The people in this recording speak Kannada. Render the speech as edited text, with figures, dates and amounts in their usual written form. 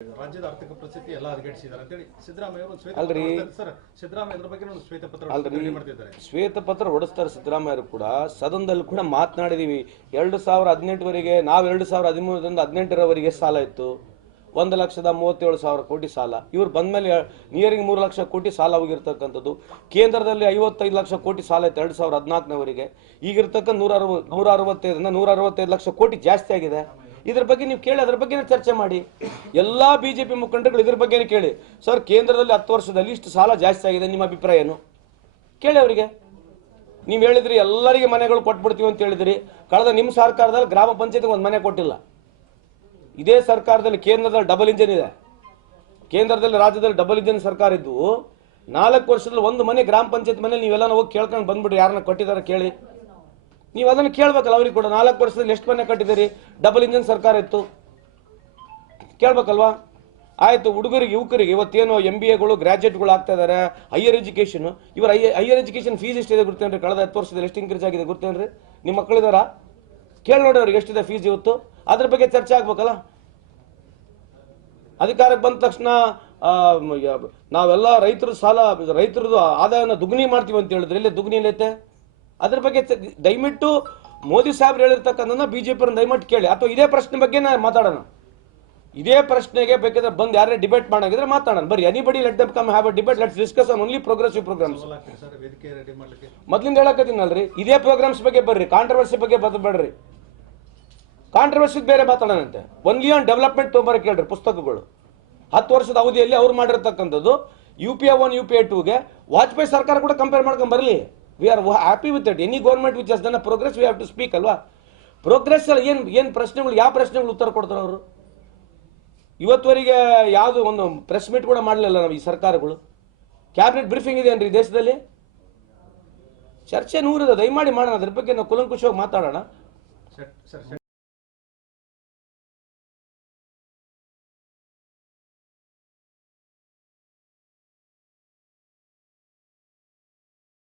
ರಾಜ್ಯದ ಆರ್ಥಿಕ ಪರಿಸ್ಥಿತಿ ಎಲ್ಲ ಹದಗೆಡಿಸಿದ್ದಾರೆ ಅಂತೇಳಿ ಸಿದ್ದರಾಮಯ್ಯ ಅವರು ಶ್ವೇತಪತ್ರ ಸರ್ ಸಿದ್ದರಾಮಯ್ಯ ಅದ್ರ ಬಗ್ಗೆ ಒಂದು ಶ್ವೇತಪತ್ರ ಮಾಡ್ತಿದ್ದಾರೆ. ಶ್ವೇತಪತ್ರ ಹೊಡಿಸ್ತಾರೆ ಸಿದ್ದರಾಮಯ್ಯರು ಕೂಡ. ಸದನದಲ್ಲಿ ಕೂಡ ಮಾತನಾಡಿದೀವಿ. 2018ವರೆಗೆ ನಾವು 2013ರಿಂದ 2018ರವರೆಗೆ ಸಾಲ ಇತ್ತು. 1,37,000 ಕೋಟಿ ಸಾಲ. ಇವ್ರು ಬಂದ್ಮೇಲೆ ನಿಯರಿಂಗ್ 3 ಲಕ್ಷ ಕೋಟಿ ಸಾಲ ಹೋಗಿರ್ತಕ್ಕಂಥದ್ದು. ಕೇಂದ್ರದಲ್ಲಿ 55 ಲಕ್ಷ ಕೋಟಿ ಸಾಲ ಇತ್ತು 2014ನವರೆಗೆ. ಈಗಿರ್ತಕ್ಕಂಥ 165ರಿಂದ 165 ಲಕ್ಷ ಕೋಟಿ ಜಾಸ್ತಿ ಆಗಿದೆ. ಇದ್ರ ಬಗ್ಗೆ ನೀವು ಕೇಳಿ, ಅದ್ರ ಬಗ್ಗೆ ಚರ್ಚೆ ಮಾಡಿ. ಎಲ್ಲಾ ಬಿಜೆಪಿ ಮುಖಂಡರುಗಳು ಇದ್ರ ಬಗ್ಗೆ ಕೇಳಿ. ಸರ್, ಕೇಂದ್ರದಲ್ಲಿ 10 ವರ್ಷದಲ್ಲಿ ಇಷ್ಟು ಸಾಲ ಜಾಸ್ತಿ ಆಗಿದೆ, ನಿಮ್ಮ ಅಭಿಪ್ರಾಯ ಏನು ಕೇಳಿ ಅವರಿಗೆ. ನೀವು ಹೇಳಿದ್ರಿ ಎಲ್ಲರಿಗೆ ಮನೆಗಳು ಕೊಟ್ಬಿಡ್ತೀವಿ ಅಂತ ಹೇಳಿದ್ರಿ. ಕಳೆದ ನಿಮ್ಮ ಸರ್ಕಾರದಲ್ಲಿ ಗ್ರಾಮ ಪಂಚಾಯತ್ ಒಂದು ಮನೆ ಕೊಟ್ಟಿಲ್ಲ. ಇದೇ ಸರ್ಕಾರದಲ್ಲಿ ಕೇಂದ್ರದಲ್ಲಿ ಡಬಲ್ ಇಂಜಿನ್ ಇದೆ. ಕೇಂದ್ರದಲ್ಲಿ ರಾಜ್ಯದಲ್ಲಿ ಡಬಲ್ ಇಂಜಿನ್ ಸರ್ಕಾರ ಇದ್ದು 4 ವರ್ಷದಲ್ಲಿ ಒಂದು ಮನೆ ಗ್ರಾಮ ಪಂಚಾಯತ್ ಮನೆ ನೀವೆಲ್ಲ ಹೋಗಿ ಕೇಳ್ಕೊಂಡು ಬಂದ್ಬಿಡ್ರಿ, ಯಾರನ್ನ ಕಟ್ಟಿದಾರ ಕೇಳಿ. ನೀವು ಅದನ್ನು ಕೇಳ್ಬೇಕಲ್ಲ ಅವ್ರಿಗೆ ಕೂಡ. 4 ವರ್ಷದಲ್ಲಿ ಎಷ್ಟು ಮನೆ ಕಟ್ಟಿದ್ದೀರಿ? ಡಬಲ್ ಇಂಜಿನ್ ಸರ್ಕಾರ ಇತ್ತು, ಕೇಳ್ಬೇಕಲ್ವಾ? ಆಯ್ತು, ಹುಡುಗರಿಗೆ ಯುವಕರಿಗೆ ಇವತ್ತೇನು MBAಗಳು ಗ್ರಾಜುಯೇಟ್ಗಳು ಆಗ್ತಾ ಇದಾರೆ. ಹೈಯರ್ ಎಜುಕೇಶನ್, ಇವರ ಹೈಯರ್ ಎಜುಕೇಶನ್ ಫೀಸ್ ಎಷ್ಟಿದೆ ಗೊತ್ತೇನ್ರಿ? ಕಳೆದ 10 ವರ್ಷದಲ್ಲಿ ಎಷ್ಟು ಇನ್ಕ್ರೀಸ್ ಆಗಿದೆ ಗೊತ್ತೇನ್ರಿ? ನಿಮ್ಮ ಮಕ್ಕಳಿದಾರ? ಕೇಳಿ ನೋಡಿ ಅವ್ರಿಗೆ ಎಷ್ಟಿದೆ ಫೀಸ್ ಇವತ್ತು. ಅದ್ರ ಬಗ್ಗೆ ಚರ್ಚೆ ಆಗ್ಬೇಕಲ್ಲ. ಅಧಿಕಾರಕ್ಕೆ ಬಂದ ತಕ್ಷಣ ನಾವೆಲ್ಲ ರೈತರ ಸಾಲ, ರೈತರದ್ದು ಆದಾಯನ ದುಗ್ನಿ ಮಾಡ್ತೀವಿ ಅಂತ ಹೇಳಿದ್ರೆ ಇಲ್ಲಿ ದುಗ್ನಿ ಇಲ್ಲೈತೆ. ಅದ್ರ ಬಗ್ಗೆ ದಯವಿಟ್ಟು ಮೋದಿ ಸಾಹೇಬ್ರು ಹೇಳಿರ್ತಕ್ಕಂಥ ಬಿಜೆಪಿ ದಯವಿಟ್ಟು ಕೇಳಿ. ಅಥವಾ ಇದೇ ಪ್ರಶ್ನೆ ಬಗ್ಗೆ ನಾ ಮಾತಾಡೋಣ. ಇದೇ ಪ್ರಶ್ನೆಗೆ ಬೇಕಾದ್ರೆ ಬಂದು ಯಾರೇ ಡಿಬೇಟ್ ಮಾಡಾಗಿದ್ರೆ ಮಾತಾಡೋಣ. ಬರೀ anybody let them come have a debate, let's discuss on only progressive programs. ಮೊದಲಿಂದ ಹೇಳಕತ್ತೀನಲ್ರಿ, ಇದೇ ಪ್ರೋಗ್ರಾಮ್ಸ್ ಬಗ್ಗೆ ಬರ್ರಿ, ಕಾಂಟ್ರವರ್ಸಿ ಬಗ್ಗೆ ಬರಬೇಡ್ರಿ. ಕಾಂಟ್ರವರ್ಸಿ ಬೇರೆ ಮಾತಾಡೋಣಂತೆ. ಒನ್ಲಿ ಆನ್ ಡೆವಲಪ್ಮೆಂಟ್ ತೊಗೊಂಬರಕ್ಕೆ ಕೇಳ್ರಿ ಪುಸ್ತಕಗಳು. 10 ವರ್ಷದ ಅವಧಿಯಲ್ಲಿ ಅವ್ರು ಮಾಡಿರ್ತಕ್ಕಂಥದ್ದು UPI 1 UPI 2ಗೆ ವಾಜಪೇಯಿ ಸರ್ಕಾರ ಕೂಡ ಕಂಪೇರ್ ಮಾಡ್ಕೊಂಡು ಬರಲಿ. We are happy with it. Any government which has done a progress we have to speak ಅಲ್ವಾ? ಪ್ರೋಗ್ರೆಸ್ ಅಲ್ಲಿ ಏನು ಪ್ರಶ್ನೆಗಳು, ಯಾವ ಪ್ರಶ್ನೆಗಳು ಉತ್ತರ ಕೊಡ್ತಾರೆ ಅವರು? ಇವತ್ತುವರೆಗೆ ಯಾವುದು ಒಂದು ಪ್ರೆಸ್ ಮೀಟ್ ಕೂಡ ಮಾಡಲಿಲ್ಲ ನಾವು ಈ ಸರ್ಕಾರಗಳು. ಕ್ಯಾಬಿನೆಟ್ ಬ್ರೀಫಿಂಗ್ ಇದೆ ಏನ್ರಿ ದೇಶದಲ್ಲಿ? ಚರ್ಚೆ 100 ಇದೆ, ದಯಮಾಡಿ ಮಾಡೋಣ. ಅದ್ರ ಬಗ್ಗೆ ನಾವು ಕುಲಂಕುಷವಾಗಿ ಮಾತಾಡೋಣ.